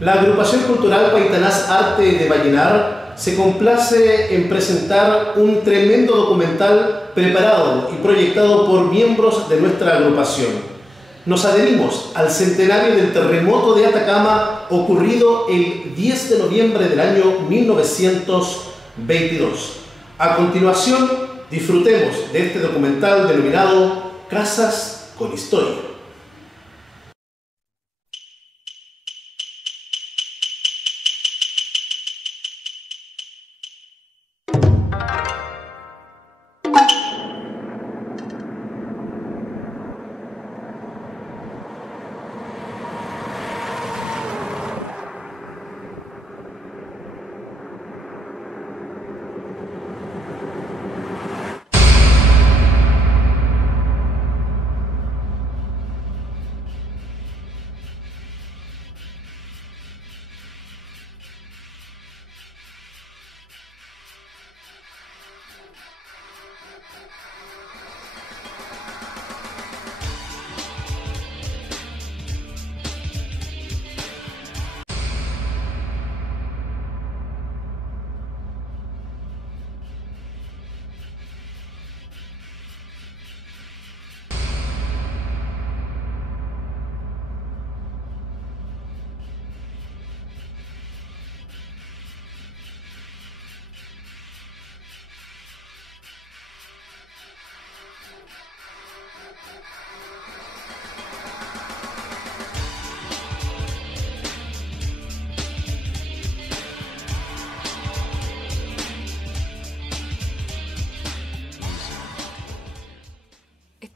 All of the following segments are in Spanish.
La agrupación cultural Paitanás Arte de Vallenar se complace en presentar un tremendo documental preparado y proyectado por miembros de nuestra agrupación. Nos adherimos al centenario del terremoto de Atacama ocurrido el 10 de noviembre del año 1922. A continuación, disfrutemos de este documental denominado Casas con Historia.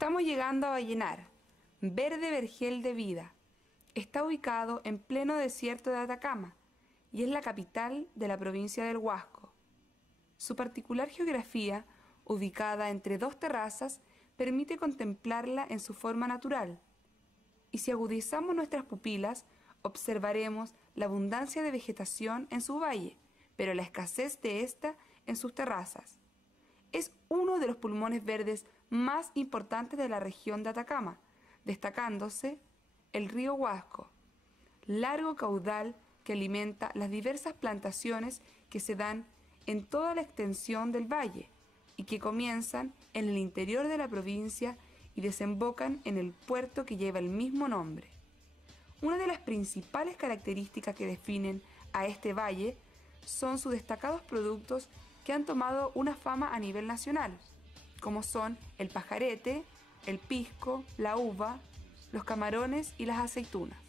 Estamos llegando a Vallenar, verde vergel de vida. Está ubicado en pleno desierto de Atacama y es la capital de la provincia del Huasco. Su particular geografía, ubicada entre dos terrazas, permite contemplarla en su forma natural. Y si agudizamos nuestras pupilas, observaremos la abundancia de vegetación en su valle, pero la escasez de esta en sus terrazas. Es uno de los pulmones verdes más importantes de la región de Atacama, destacándose el río Huasco, largo caudal que alimenta las diversas plantaciones que se dan en toda la extensión del valle y que comienzan en el interior de la provincia y desembocan en el puerto que lleva el mismo nombre. Una de las principales características que definen a este valle son sus destacados productos que han tomado una fama a nivel nacional, como son el pajarete, el pisco, la uva, los camarones y las aceitunas.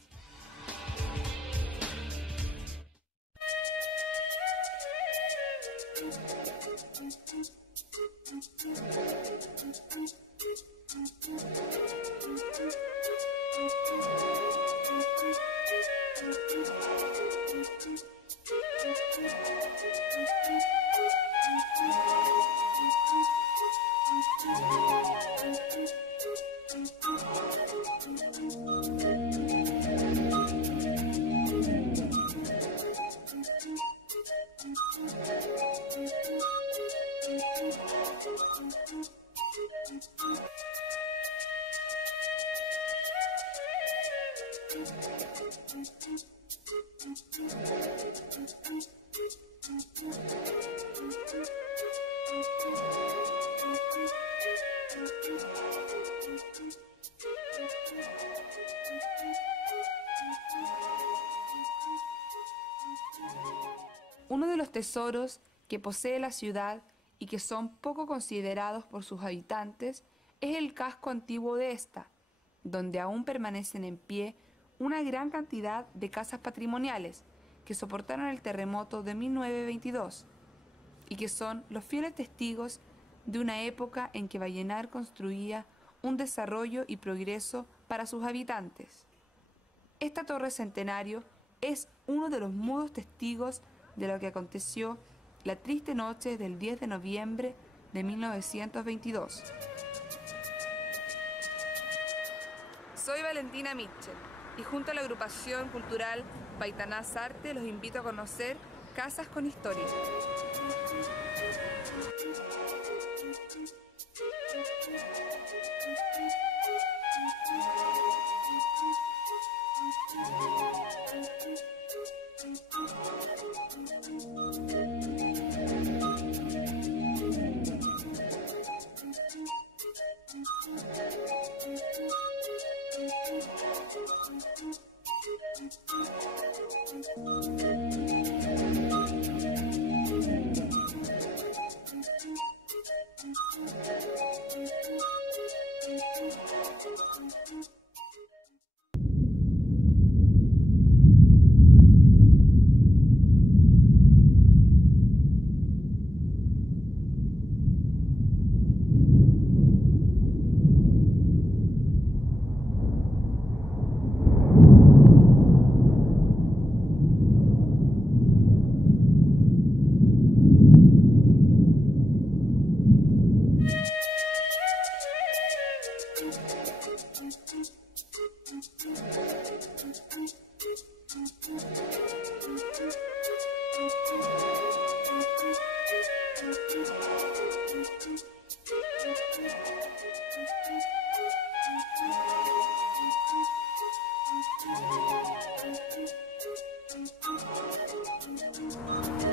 Uno de los tesoros que posee la ciudad y que son poco considerados por sus habitantes es el casco antiguo de esta, donde aún permanecen en pie una gran cantidad de casas patrimoniales que soportaron el terremoto de 1922 y que son los fieles testigos de una época en que Vallenar construía un desarrollo y progreso para sus habitantes. Esta torre centenario es uno de los mudos testigos de lo que aconteció la triste noche del 10 de noviembre de 1922. Soy Valentina Mitchell y junto a la agrupación cultural Paitanás Arte los invito a conocer Casas con Historia.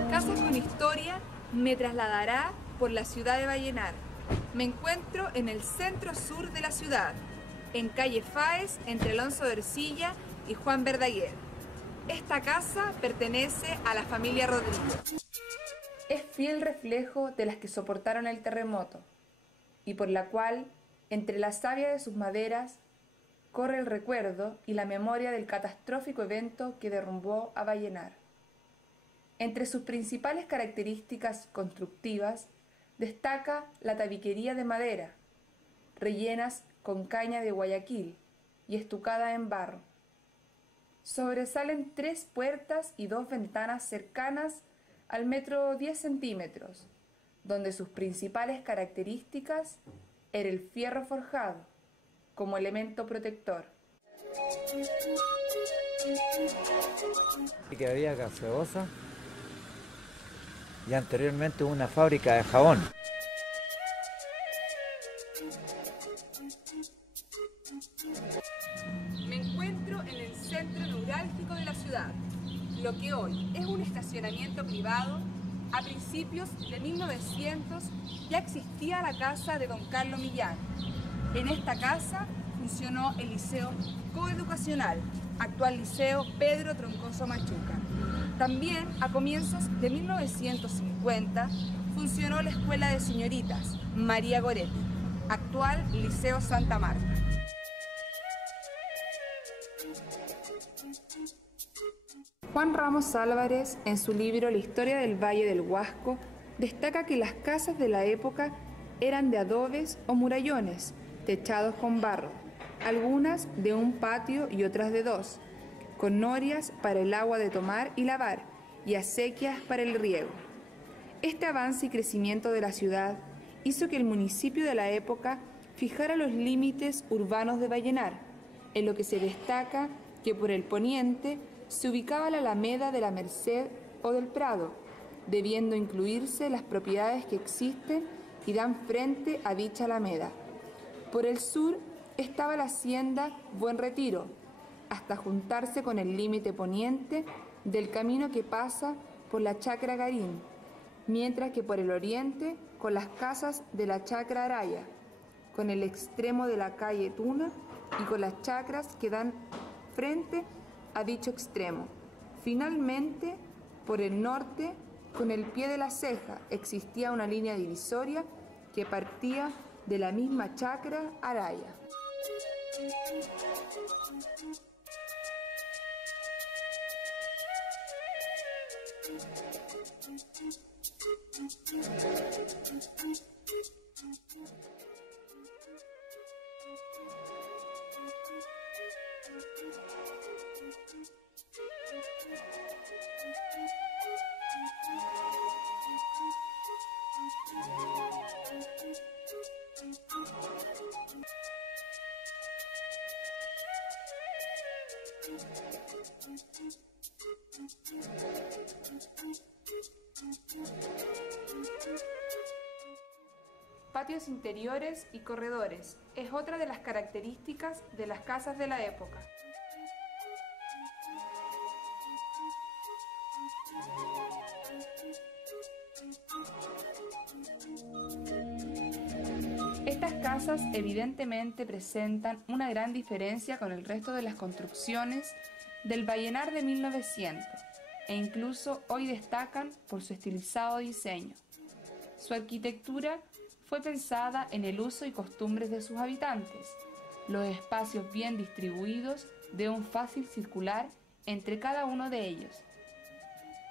Casas con Historia me trasladará por la ciudad de Vallenar. Me encuentro en el centro sur de la ciudad, en calle Fáez, entre Alonso de Ercilla y Juan Verdaguer. Esta casa pertenece a la familia Rodríguez. Es fiel reflejo de las que soportaron el terremoto y por la cual, entre la savia de sus maderas, corre el recuerdo y la memoria del catastrófico evento que derrumbó a Vallenar. Entre sus principales características constructivas destaca la tabiquería de madera, rellenas con caña de Guayaquil y estucada en barro. Sobresalen 3 puertas y 2 ventanas cercanas al metro 10 centímetros, donde sus principales características era el fierro forjado como elemento protector. Que había gaseosa y anteriormente una fábrica de jabón. Me encuentro en el centro neurálgico de la ciudad, lo que hoy es un estacionamiento privado. A principios de 1900 ya existía la casa de don Carlos Millán. En esta casa funcionó el Liceo Coeducacional, actual Liceo Pedro Troncoso Machuca. También a comienzos de 1950 funcionó la Escuela de Señoritas María Goretti, actual Liceo Santa Marta. Juan Ramos Álvarez, en su libro La historia del Valle del Huasco, destaca que las casas de la época eran de adobes o murallones, techados con barro, algunas de un patio y otras de 2, con norias para el agua de tomar y lavar y acequias para el riego. Este avance y crecimiento de la ciudad hizo que el municipio de la época fijara los límites urbanos de Vallenar, en lo que se destaca que por el poniente se ubicaba la Alameda de la Merced o del Prado, debiendo incluirse las propiedades que existen y dan frente a dicha Alameda. Por el sur estaba la hacienda Buen Retiro, hasta juntarse con el límite poniente del camino que pasa por la Chacra Garín, mientras que por el oriente con las casas de la Chacra Araya, con el extremo de la calle Tuna y con las chacras que dan frente a dicho extremo. Finalmente, por el norte, con el pie de la ceja, existía una línea divisoria que partía de la misma Chacra Araya. Patios interiores y corredores es otra de las características de las casas de la época. Estas casas evidentemente presentan una gran diferencia con el resto de las construcciones del Vallenar de 1900 e incluso hoy destacan por su estilizado diseño. Su arquitectura fue pensada en el uso y costumbres de sus habitantes, los espacios bien distribuidos de un fácil circular entre cada uno de ellos.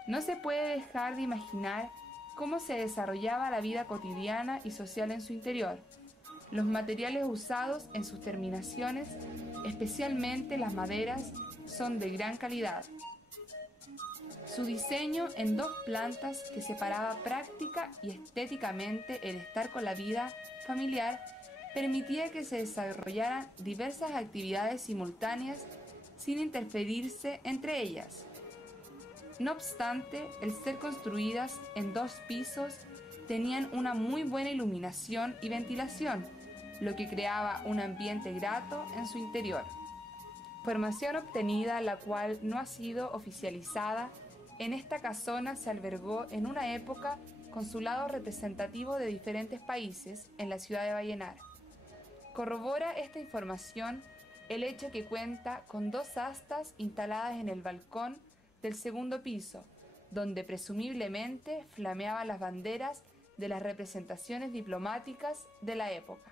No se puede dejar de imaginar cómo se desarrollaba la vida cotidiana y social en su interior. Los materiales usados en sus terminaciones, especialmente las maderas, son de gran calidad. Su diseño en 2 plantas que separaba práctica y estéticamente el estar con la vida familiar permitía que se desarrollaran diversas actividades simultáneas sin interferirse entre ellas. No obstante, el ser construidas en 2 pisos, tenían una muy buena iluminación y ventilación, lo que creaba un ambiente grato en su interior. Formación obtenida, la cual no ha sido oficializada, en esta casona se albergó en una época consulado representativo de diferentes países en la ciudad de Vallenar. Corrobora esta información el hecho que cuenta con 2 astas instaladas en el balcón del segundo piso, donde presumiblemente flameaban las banderas de las representaciones diplomáticas de la época.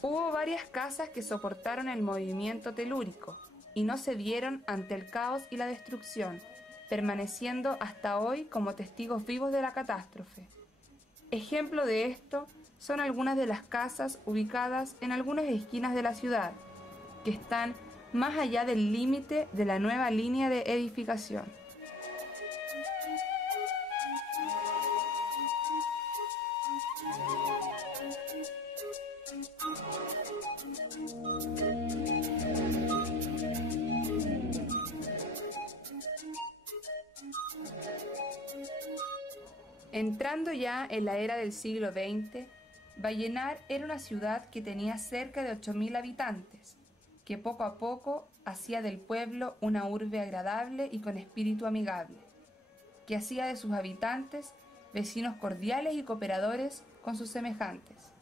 Hubo varias casas que soportaron el movimiento telúrico y no cedieron ante el caos y la destrucción, permaneciendo hasta hoy como testigos vivos de la catástrofe. Ejemplo de esto son algunas de las casas ubicadas en algunas esquinas de la ciudad, que están más allá del límite de la nueva línea de edificación. Entrando ya en la era del siglo XX, Vallenar era una ciudad que tenía cerca de 8.000 habitantes, que poco a poco hacía del pueblo una urbe agradable y con espíritu amigable, que hacía de sus habitantes vecinos cordiales y cooperadores con sus semejantes.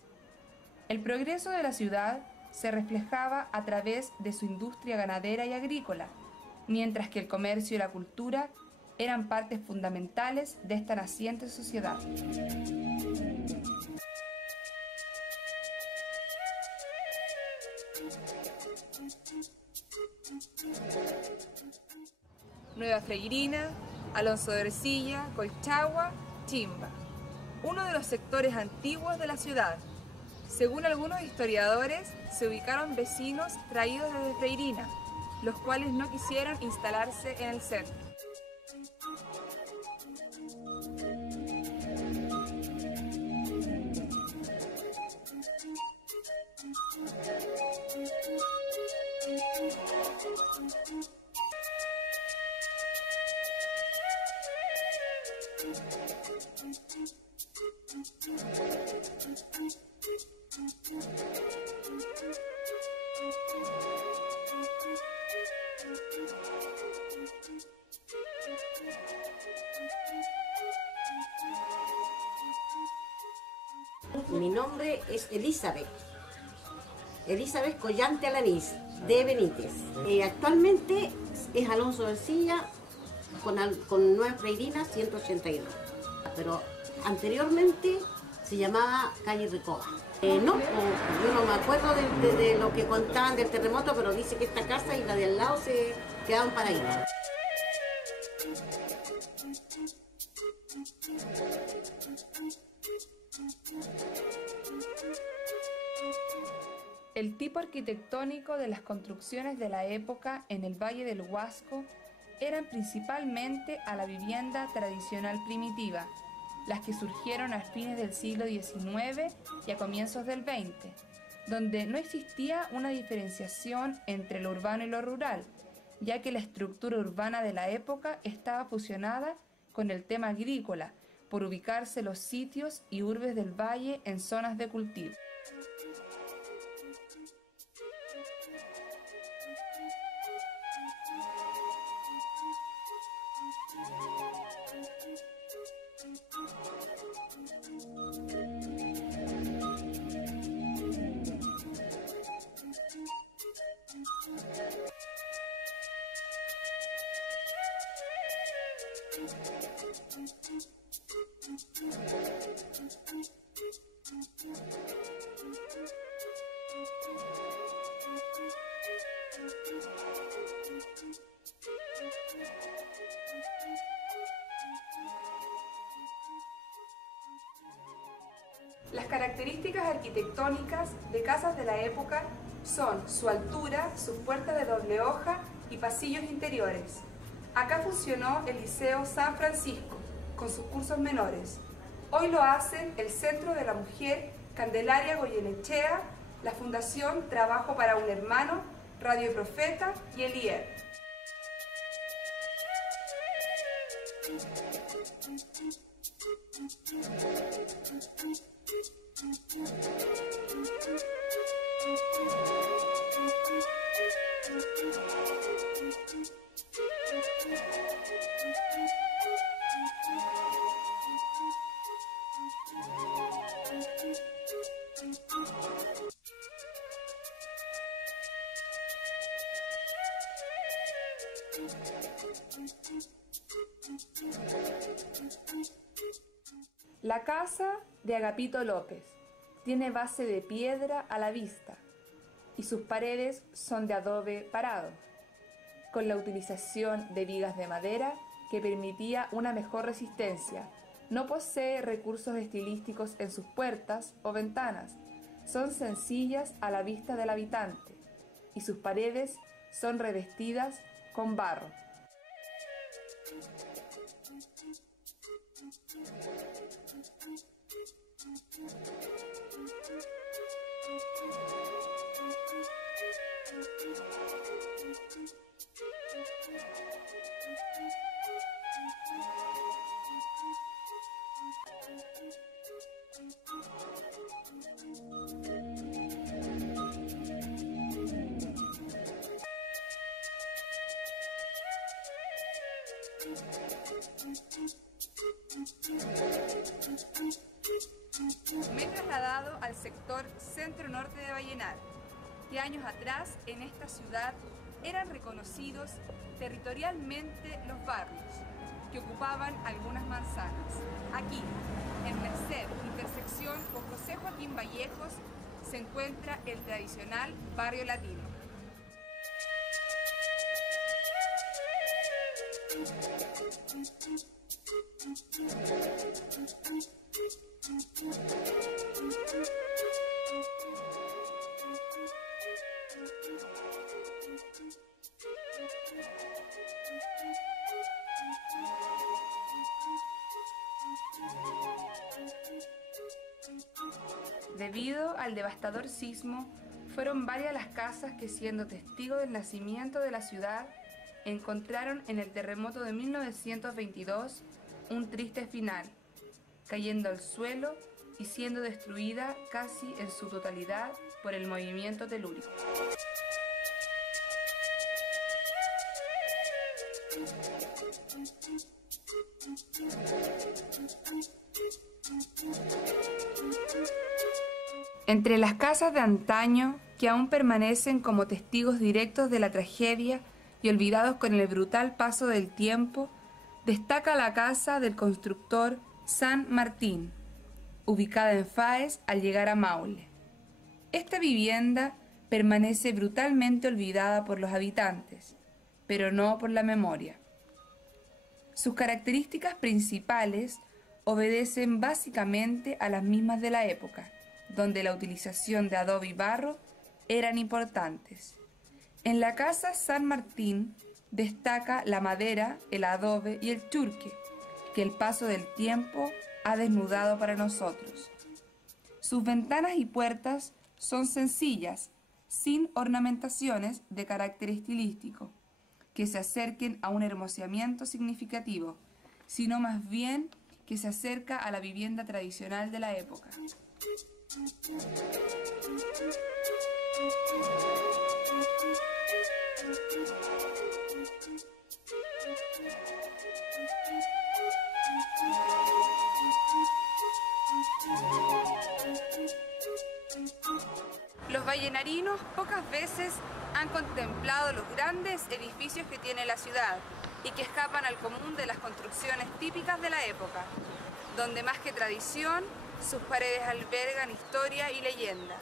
El progreso de la ciudad se reflejaba a través de su industria ganadera y agrícola, mientras que el comercio y la cultura eran partes fundamentales de esta naciente sociedad. Nueva Freirina, Alonso de Ercilla, Colchagua, Chimba, uno de los sectores antiguos de la ciudad. Según algunos historiadores, se ubicaron vecinos traídos desde Freirina, los cuales no quisieron instalarse en el centro. Mi nombre es Elizabeth Collante Alanís, de Benítez. Actualmente es Alonso de Ercilla con Nueva Freirina 182, pero anteriormente se llamaba calle Recoba. Yo no me acuerdo de lo que contaban del terremoto, pero dice que esta casa y la de al lado se quedaron paraídas. El tipo arquitectónico de las construcciones de la época en el Valle del Huasco eran principalmente a la vivienda tradicional primitiva, las que surgieron a fines del siglo XIX y a comienzos del XX, donde no existía una diferenciación entre lo urbano y lo rural, ya que la estructura urbana de la época estaba fusionada con el tema agrícola, por ubicarse los sitios y urbes del valle en zonas de cultivo. Las características arquitectónicas de casas de la época son su altura, sus puertas de doble hoja y pasillos interiores. Acá funcionó el Liceo San Francisco, con sus cursos menores. Hoy lo hacen el Centro de la Mujer Candelaria Goyenechea, la Fundación Trabajo para un Hermano, Radio Profeta y el IER. La casa de Agapito López tiene base de piedra a la vista y sus paredes son de adobe parado, con la utilización de vigas de madera que permitía una mejor resistencia. No posee recursos estilísticos en sus puertas o ventanas, son sencillas a la vista del habitante y sus paredes son revestidas con barro. Me he trasladado al sector centro-norte de Vallenar, que años atrás en esta ciudad eran reconocidos territorialmente los barrios que ocupaban algunas manzanas. Aquí, en Merced, intersección con José Joaquín Vallejos, se encuentra el tradicional barrio latino. Debido al devastador sismo, fueron varias las casas que, siendo testigos del nacimiento de la ciudad, encontraron en el terremoto de 1922 un triste final, cayendo al suelo y siendo destruida casi en su totalidad por el movimiento telúrico. Entre las casas de antaño que aún permanecen como testigos directos de la tragedia y olvidados con el brutal paso del tiempo, destaca la casa del constructor San Martín, ubicada en Faes al llegar a Maule. Esta vivienda permanece brutalmente olvidada por los habitantes, pero no por la memoria. Sus características principales obedecen básicamente a las mismas de la época, donde la utilización de adobe y barro eran importantes. En la casa San Martín destaca la madera, el adobe y el churque, que el paso del tiempo ha desnudado para nosotros. Sus ventanas y puertas son sencillas, sin ornamentaciones de carácter estilístico, que se acerquen a un hermoseamiento significativo, sino más bien que se acerca a la vivienda tradicional de la época. Los vallenarinos pocas veces han contemplado los grandes edificios que tiene la ciudad y que escapan al común de las construcciones típicas de la época, donde más que tradición, sus paredes albergan historia y leyenda.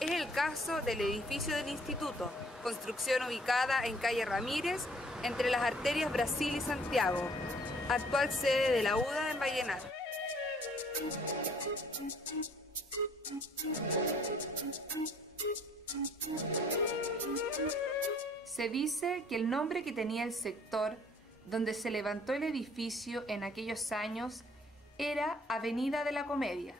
Es el caso del edificio del Instituto, construcción ubicada en calle Ramírez, entre las arterias Brasil y Santiago, actual sede de la UDA en Vallenar. Se dice que el nombre que tenía el sector donde se levantó el edificio en aquellos años era Avenida de la Comedia,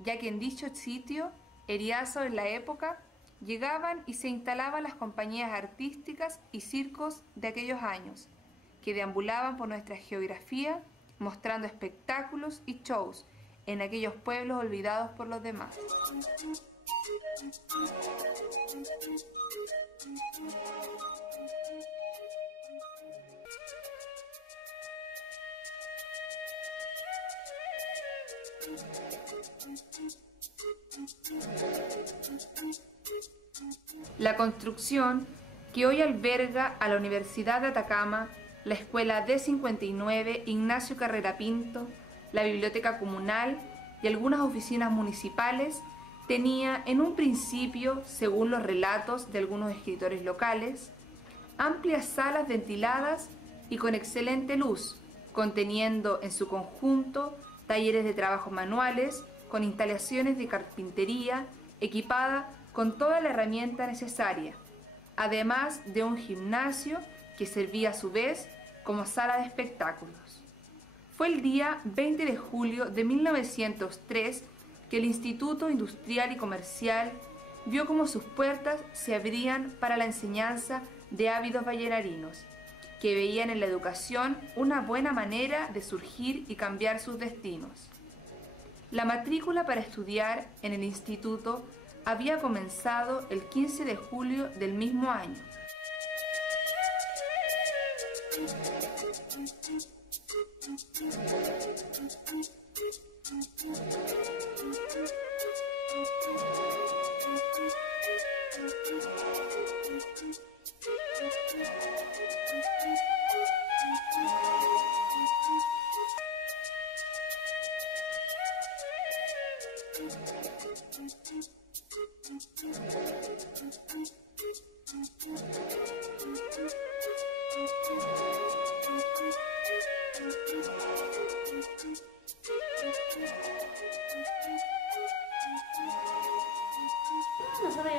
ya que en dicho sitio, Eriazo en la época, llegaban y se instalaban las compañías artísticas y circos de aquellos años, que deambulaban por nuestra geografía mostrando espectáculos y shows en aquellos pueblos olvidados por los demás. La construcción que hoy alberga a la Universidad de Atacama, la Escuela D59 Ignacio Carrera Pinto, la Biblioteca Comunal y algunas oficinas municipales, tenía en un principio, según los relatos de algunos escritores locales, amplias salas ventiladas y con excelente luz, conteniendo en su conjunto talleres de trabajos manuales con instalaciones de carpintería equipada con toda la herramienta necesaria, además de un gimnasio que servía a su vez como sala de espectáculos. Fue el día 20 de julio de 1903 que el Instituto Industrial y Comercial vio como sus puertas se abrían para la enseñanza de ávidos vallenarinos, que veían en la educación una buena manera de surgir y cambiar sus destinos. La matrícula para estudiar en el instituto había comenzado el 15 de julio del mismo año.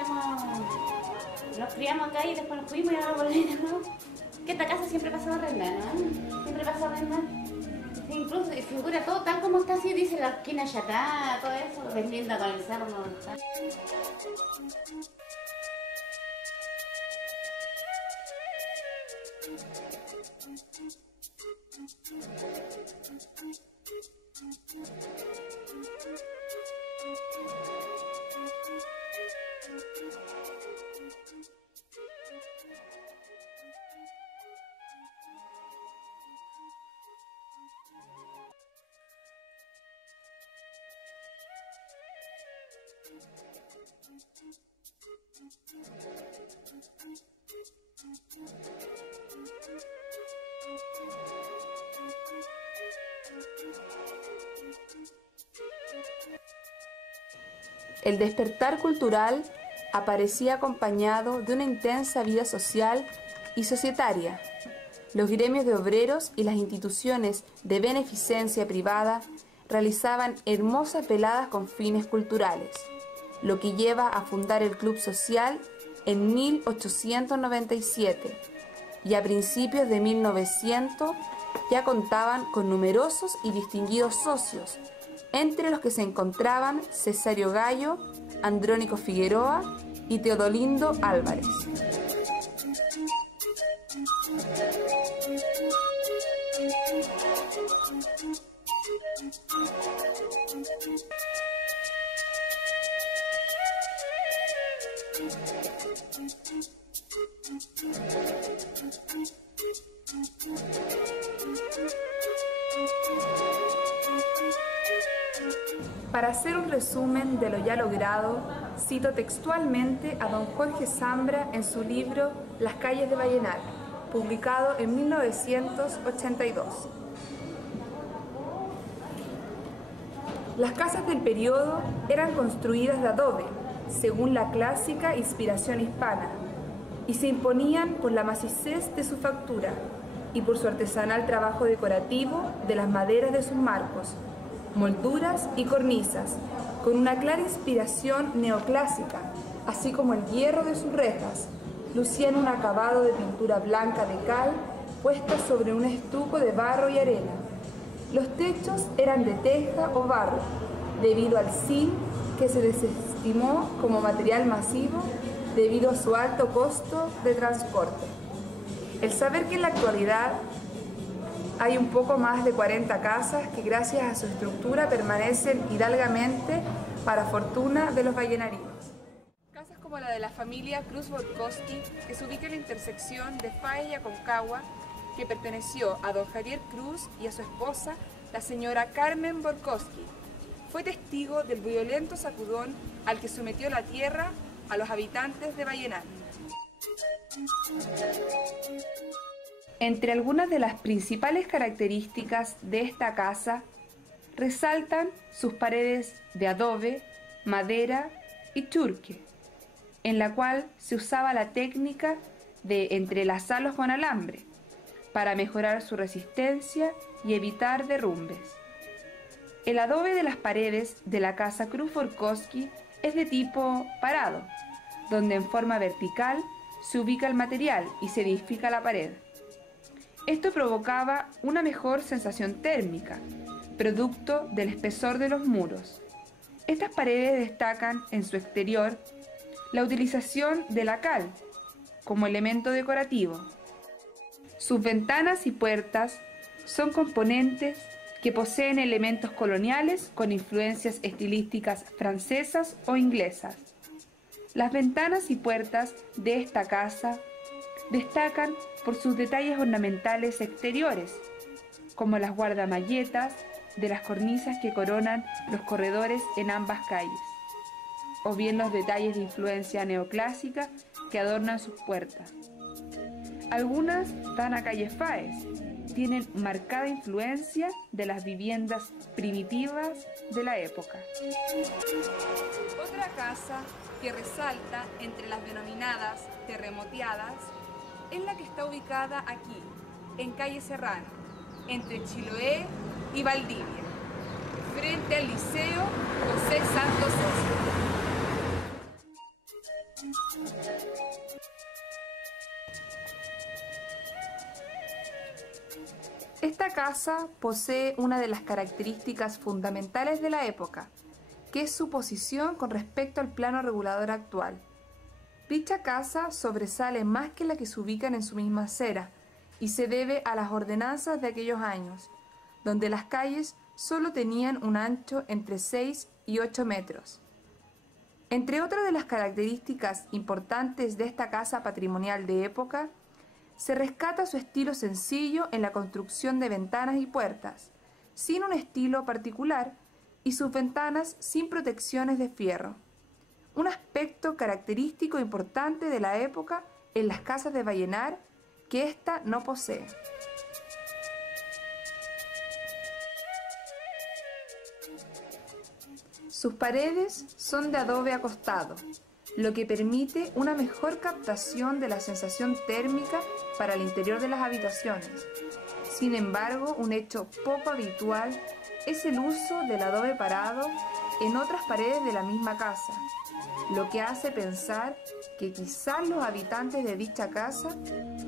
Nosotros nos criamos acá y después nos fuimos y ahora volvimos, ¿no? Que esta casa siempre pasaba a arrendar, ¿no? Siempre pasaba a arrendar. Sí, incluso figura todo tal como está así, dice la esquina acá, todo eso, es linda con el cerro. El despertar cultural aparecía acompañado de una intensa vida social y societaria. Los gremios de obreros y las instituciones de beneficencia privada realizaban hermosas veladas con fines culturales, lo que lleva a fundar el Club Social en 1897, y a principios de 1900 ya contaban con numerosos y distinguidos socios, entre los que se encontraban Cesario Gallo, Andrónico Figueroa y Teodolindo Álvarez. Para hacer un resumen de lo ya logrado, cito textualmente a don Jorge Zambra en su libro Las calles de Vallenar, publicado en 1982. Las casas del periodo eran construidas de adobe, según la clásica inspiración hispana, y se imponían por la macizez de su factura y por su artesanal trabajo decorativo de las maderas de sus marcos, molduras y cornisas, con una clara inspiración neoclásica, así como el hierro de sus rejas, lucían un acabado de pintura blanca de cal puesta sobre un estuco de barro y arena. Los techos eran de teja o barro, debido al zinc que se desestimó como material masivo debido a su alto costo de transporte. El saber que en la actualidad hay un poco más de 40 casas que gracias a su estructura permanecen hidalgamente para fortuna de los vallenarinos. Casas como la de la familia Cruz Borkowski, que se ubica en la intersección de Faes y Aconcagua, que perteneció a don Javier Cruz y a su esposa, la señora Carmen Borkowski. Fue testigo del violento sacudón al que sometió la tierra a los habitantes de Vallenar. Entre algunas de las principales características de esta casa resaltan sus paredes de adobe, madera y churque, en la cual se usaba la técnica de entrelazarlos con alambre para mejorar su resistencia y evitar derrumbes. El adobe de las paredes de la casa Cruz Borkowski es de tipo parado, donde en forma vertical se ubica el material y se edifica la pared. Esto provocaba una mejor sensación térmica, producto del espesor de los muros. Estas paredes destacan en su exterior la utilización de la cal como elemento decorativo. Sus ventanas y puertas son componentes que poseen elementos coloniales con influencias estilísticas francesas o inglesas. Las ventanas y puertas de esta casa destacan por sus detalles ornamentales exteriores, como las guardamalletas de las cornisas que coronan los corredores en ambas calles, o bien los detalles de influencia neoclásica que adornan sus puertas. Algunas dan a calle Faes, tienen marcada influencia de las viviendas primitivas de la época. Otra casa que resalta entre las denominadas terremoteadas es la que está ubicada aquí, en calle Serrano, entre Chiloé y Valdivia, frente al Liceo José Santos César. Esta casa posee una de las características fundamentales de la época, que es su posición con respecto al plano regulador actual. Dicha casa sobresale más que la que se ubican en su misma acera y se debe a las ordenanzas de aquellos años, donde las calles solo tenían un ancho entre 6 y 8 metros. Entre otras de las características importantes de esta casa patrimonial de época, se rescata su estilo sencillo en la construcción de ventanas y puertas, sin un estilo particular, y sus ventanas sin protecciones de fierro. Un aspecto característico importante de la época en las casas de Vallenar que ésta no posee. Sus paredes son de adobe acostado, lo que permite una mejor captación de la sensación térmica para el interior de las habitaciones. Sin embargo, un hecho poco habitual es el uso del adobe parado en otras paredes de la misma casa, lo que hace pensar que quizás los habitantes de dicha casa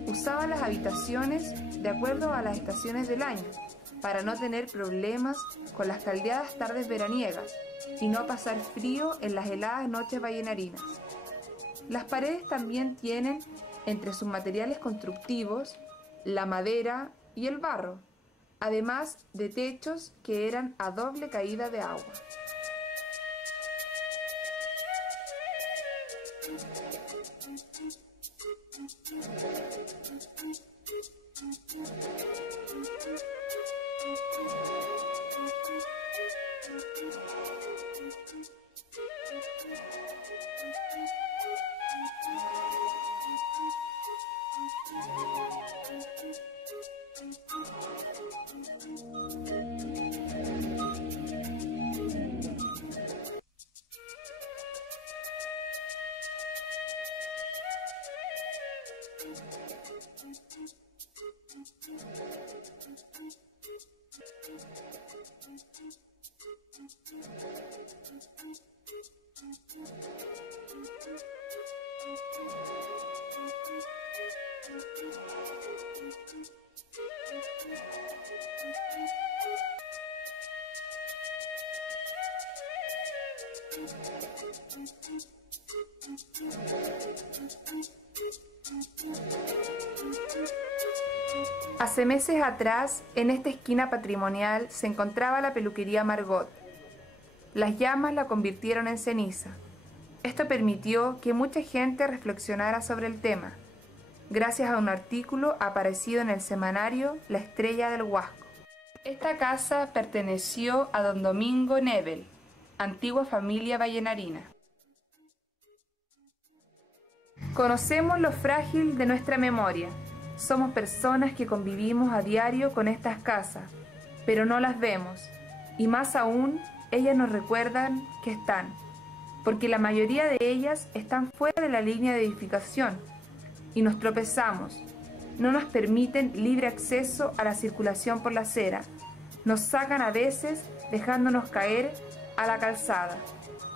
usaban las habitaciones de acuerdo a las estaciones del año, para no tener problemas con las caldeadas tardes veraniegas y no pasar frío en las heladas noches vallenarinas. Las paredes también tienen entre sus materiales constructivos la madera y el barro, además de techos que eran a doble caída de agua. Hace meses atrás, en esta esquina patrimonial se encontraba la peluquería Margot. Las llamas la convirtieron en ceniza. Esto permitió que mucha gente reflexionara sobre el tema, gracias a un artículo aparecido en el semanario La Estrella del Huasco. Esta casa perteneció a don Domingo Nebel, antigua familia vallenarina. Conocemos lo frágil de nuestra memoria. Somos personas que convivimos a diario con estas casas, pero no las vemos, y más aún, ellas nos recuerdan que están, porque la mayoría de ellas están fuera de la línea de edificación, y nos tropezamos, no nos permiten libre acceso a la circulación por la acera, nos sacan a veces dejándonos caer a la calzada.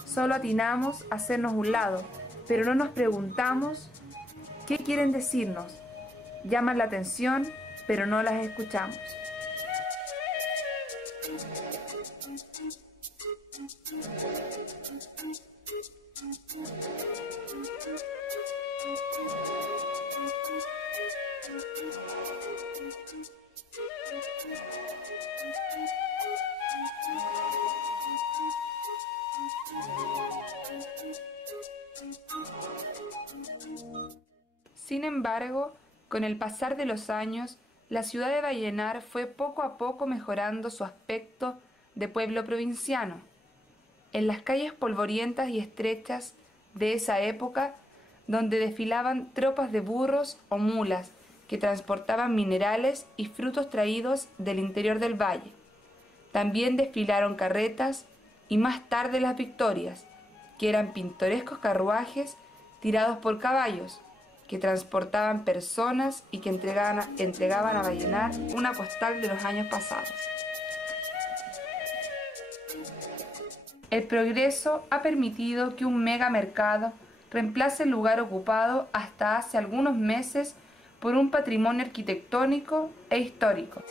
Solo atinamos a hacernos un lado, pero no nos preguntamos qué quieren decirnos. Llaman la atención, pero no las escuchamos. Sin embargo, con el pasar de los años, la ciudad de Vallenar fue poco a poco mejorando su aspecto de pueblo provinciano. En las calles polvorientas y estrechas de esa época, donde desfilaban tropas de burros o mulas que transportaban minerales y frutos traídos del interior del valle. También desfilaron carretas y más tarde las victorias, que eran pintorescos carruajes tirados por caballos, que transportaban personas y que entregaban a Vallenar una postal de los años pasados. El progreso ha permitido que un megamercado reemplace el lugar ocupado hasta hace algunos meses por un patrimonio arquitectónico e histórico.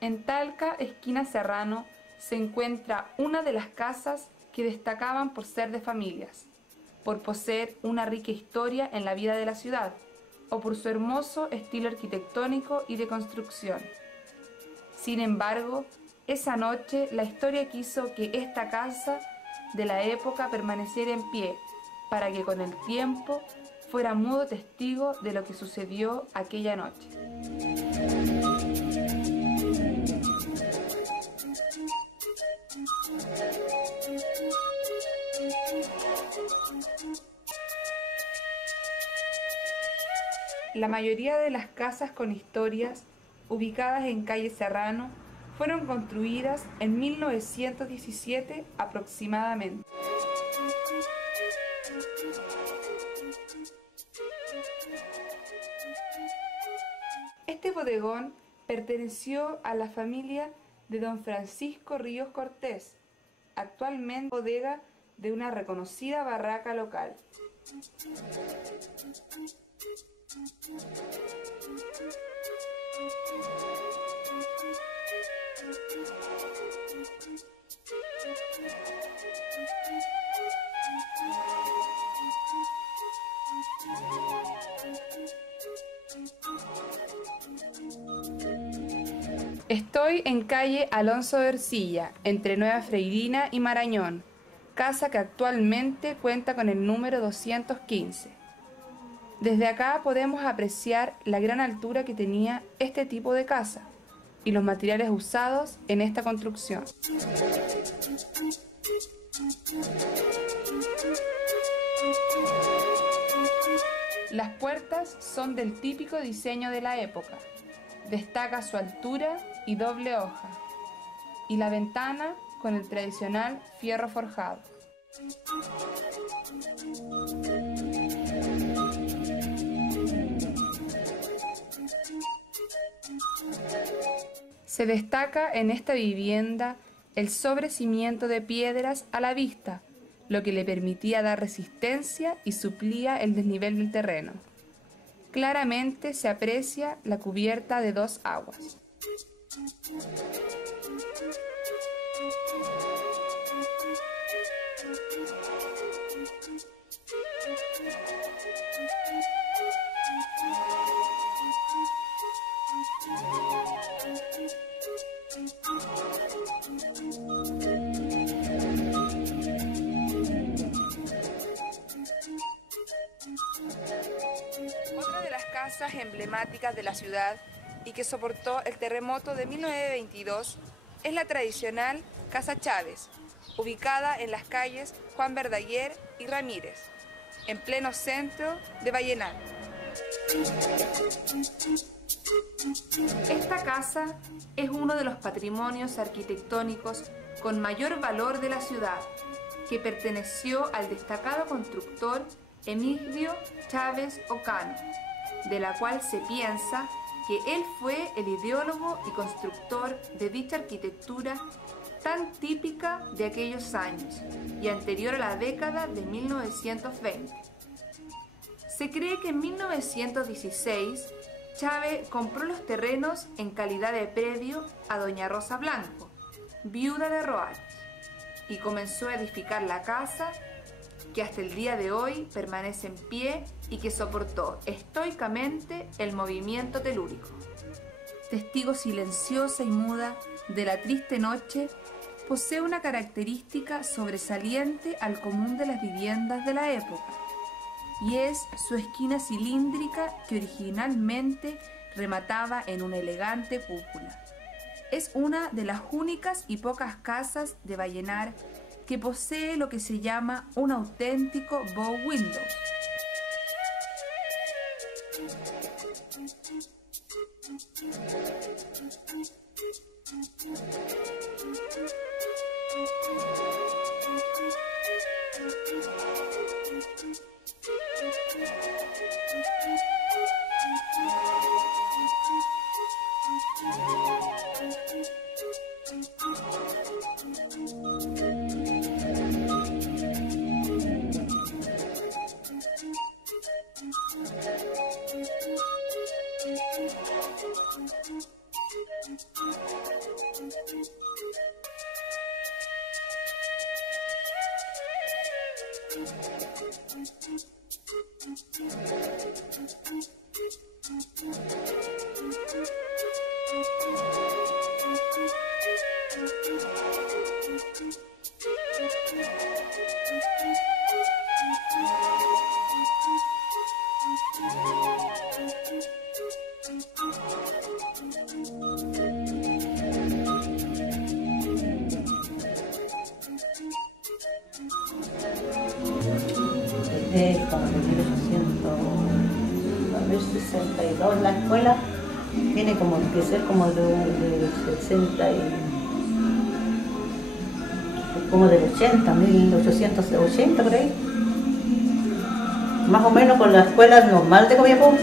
En Talca, esquina Serrano, se encuentra una de las casas que destacaban por ser de familias, por poseer una rica historia en la vida de la ciudad, o por su hermoso estilo arquitectónico y de construcción. Sin embargo, esa noche la historia quiso que esta casa de la época permaneciera en pie, para que con el tiempo fuera mudo testigo de lo que sucedió aquella noche. La mayoría de las casas con historias ubicadas en calle Serrano fueron construidas en 1917 aproximadamente. Este bodegón perteneció a la familia de don Francisco Ríos Cortés, actualmente bodega de una reconocida barraca local. Estoy en calle Alonso de Ercilla, entre Nueva Freirina y Marañón, casa que actualmente cuenta con el número 215. Desde acá podemos apreciar la gran altura que tenía este tipo de casa y los materiales usados en esta construcción. Las puertas son del típico diseño de la época. Destaca su altura y doble hoja, y la ventana con el tradicional fierro forjado. Se destaca en esta vivienda el sobrecimiento de piedras a la vista, lo que le permitía dar resistencia y suplía el desnivel del terreno. Claramente se aprecia la cubierta de 2 aguas. Otra de las casas emblemáticas de la ciudad y que soportó el terremoto de 1922 es la tradicional Casa Chávez, ubicada en las calles Juan Verdaguer y Ramírez, en pleno centro de Vallenar. Esta casa es uno de los patrimonios arquitectónicos con mayor valor de la ciudad, que perteneció al destacado constructor Emigdio Chávez Ocano, de la cual se piensa que él fue el ideólogo y constructor de dicha arquitectura tan típica de aquellos años y anterior a la década de 1920. Se cree que en 1916 Chávez compró los terrenos en calidad de predio a doña Rosa Blanco, viuda de Roach, y comenzó a edificar la casa que hasta el día de hoy permanece en pie y que soportó estoicamente el movimiento telúrico. Testigo silenciosa y muda de la triste noche, posee una característica sobresaliente al común de las viviendas de la época, y es su esquina cilíndrica que originalmente remataba en una elegante cúpula. Es una de las únicas y pocas casas de Vallenar que posee lo que se llama un auténtico bow window. Desde como de 1862 la escuela tiene como que ser como de 60 y como del 80, 1880 por ahí, más o menos con la escuela normal de Copiapó.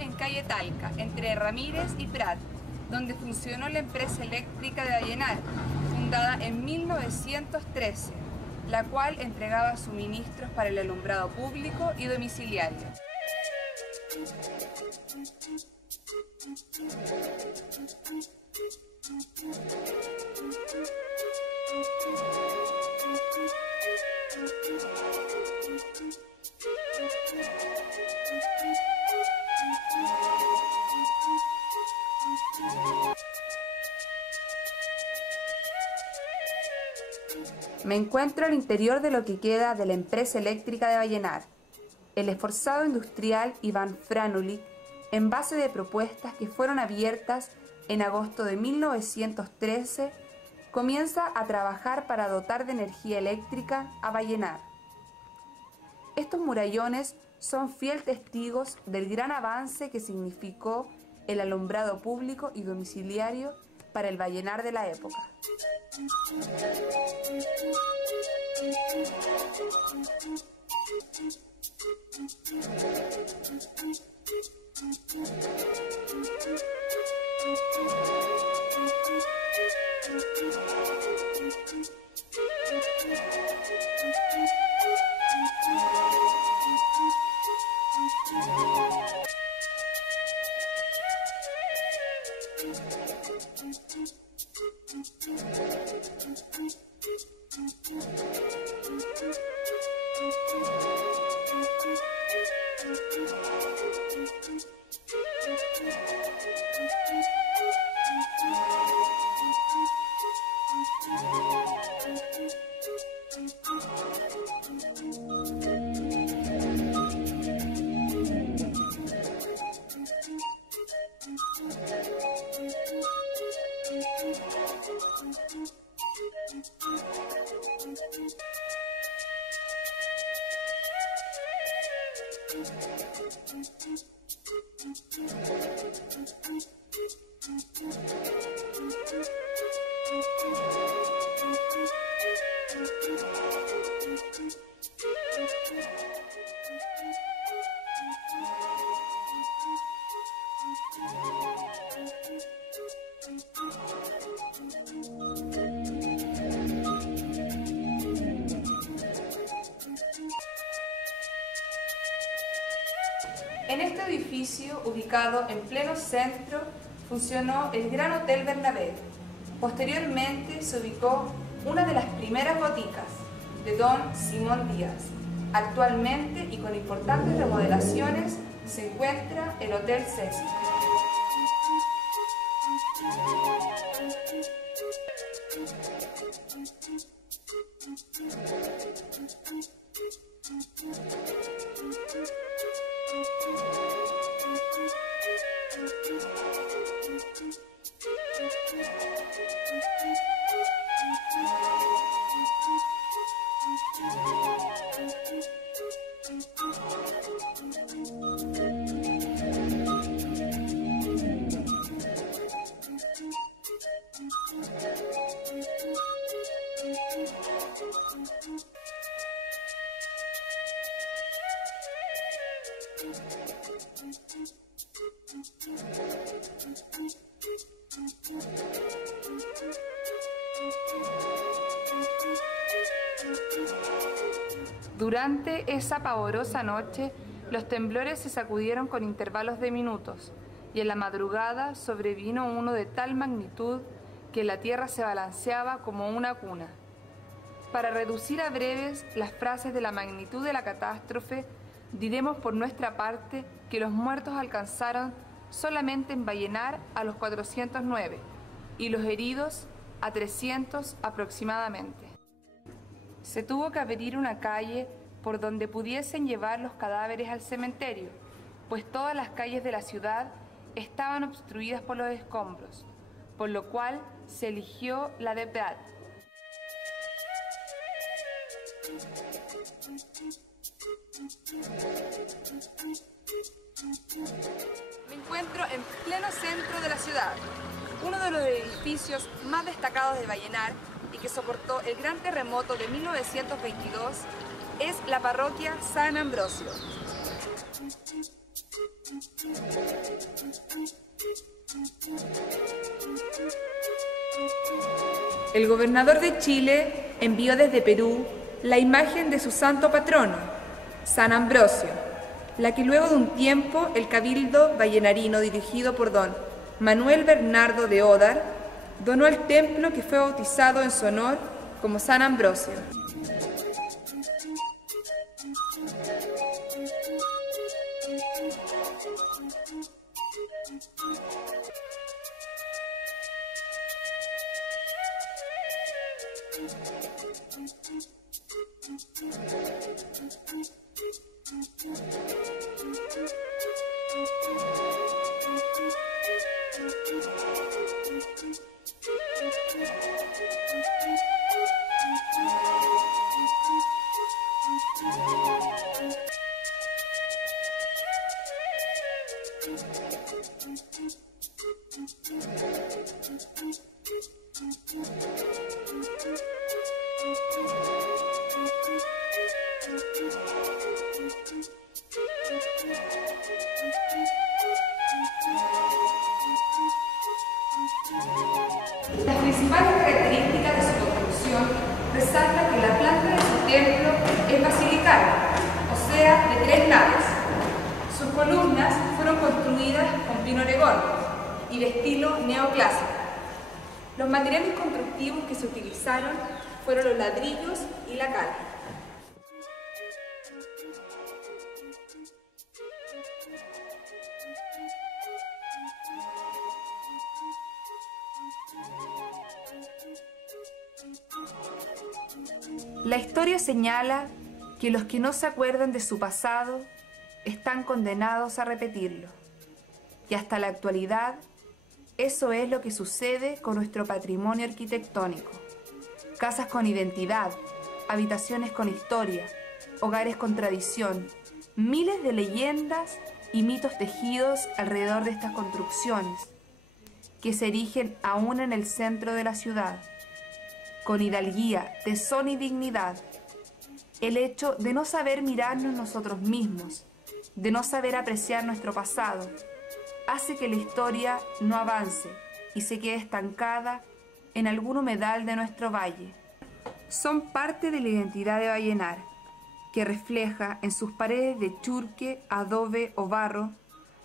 en calle Talca, entre Ramírez y Prat, donde funcionó la empresa eléctrica de Vallenar, fundada en 1913, la cual entregaba suministros para el alumbrado público y domiciliario. Me encuentro al interior de lo que queda de la empresa eléctrica de Vallenar. El esforzado industrial Iván Franulich, en base de propuestas que fueron abiertas en agosto de 1913, comienza a trabajar para dotar de energía eléctrica a Vallenar. Estos murallones son fiel testigos del gran avance que significó el alumbrado público y domiciliario para el Vallenar de la época. En este edificio, ubicado en pleno centro, funcionó el Gran Hotel Bernabé. Posteriormente se ubicó una de las primeras boticas de Don Simón Díaz. Actualmente, y con importantes remodelaciones, se encuentra el Hotel Cecil. Durante esa pavorosa noche, los temblores se sacudieron con intervalos de minutos, y en la madrugada sobrevino uno de tal magnitud que la tierra se balanceaba como una cuna. Para reducir a breves las frases de la magnitud de la catástrofe, diremos por nuestra parte que los muertos alcanzaron solamente en Vallenar a los 409 y los heridos a 300 aproximadamente. Se tuvo que abrir una calle por donde pudiesen llevar los cadáveres al cementerio, pues todas las calles de la ciudad estaban obstruidas por los escombros, por lo cual se eligió la de Prat. Me encuentro en pleno centro de la ciudad, uno de los edificios más destacados de Vallenar y que soportó el gran terremoto de 1922, es la parroquia San Ambrosio. El gobernador de Chile envió desde Perú la imagen de su santo patrono, San Ambrosio, la que luego de un tiempo el cabildo vallenarino dirigido por don Manuel Bernardo de Odar donó al templo que fue bautizado en su honor como San Ambrosio. Las principales características de su construcción resaltan que la planta de su templo es basilical, o sea, de 3 naves. Sus columnas fueron construidas con pino oregón y de estilo neoclásico. Los materiales constructivos que se utilizaron fueron los ladrillos y la cal. La historia señala que los que no se acuerdan de su pasado están condenados a repetirlo. Y hasta la actualidad, eso es lo que sucede con nuestro patrimonio arquitectónico. Casas con identidad, habitaciones con historia, hogares con tradición, miles de leyendas y mitos tejidos alrededor de estas construcciones, que se erigen aún en el centro de la ciudad, con hidalguía, tesón y dignidad. El hecho de no saber mirarnos nosotros mismos, de no saber apreciar nuestro pasado, hace que la historia no avance y se quede estancada en algún humedal de nuestro valle. Son parte de la identidad de Vallenar, que refleja en sus paredes de churque, adobe o barro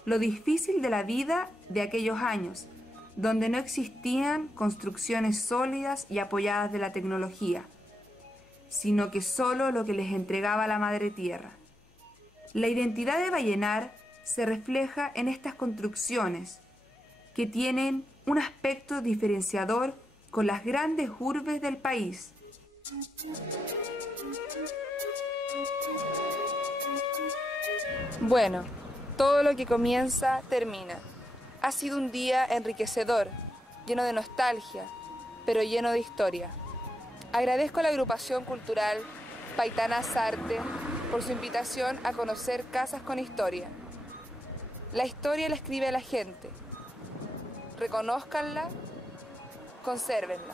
lo difícil de la vida de aquellos años, donde no existían construcciones sólidas y apoyadas de la tecnología, sino que solo lo que les entregaba la Madre Tierra. La identidad de Vallenar se refleja en estas construcciones, que tienen un aspecto diferenciador con las grandes urbes del país. Bueno, todo lo que comienza, termina. Ha sido un día enriquecedor, lleno de nostalgia, pero lleno de historia. Agradezco a la agrupación cultural Paitanas Arte por su invitación a conocer casas con historia. La historia la escribe la gente. Reconózcanla, consérvenla.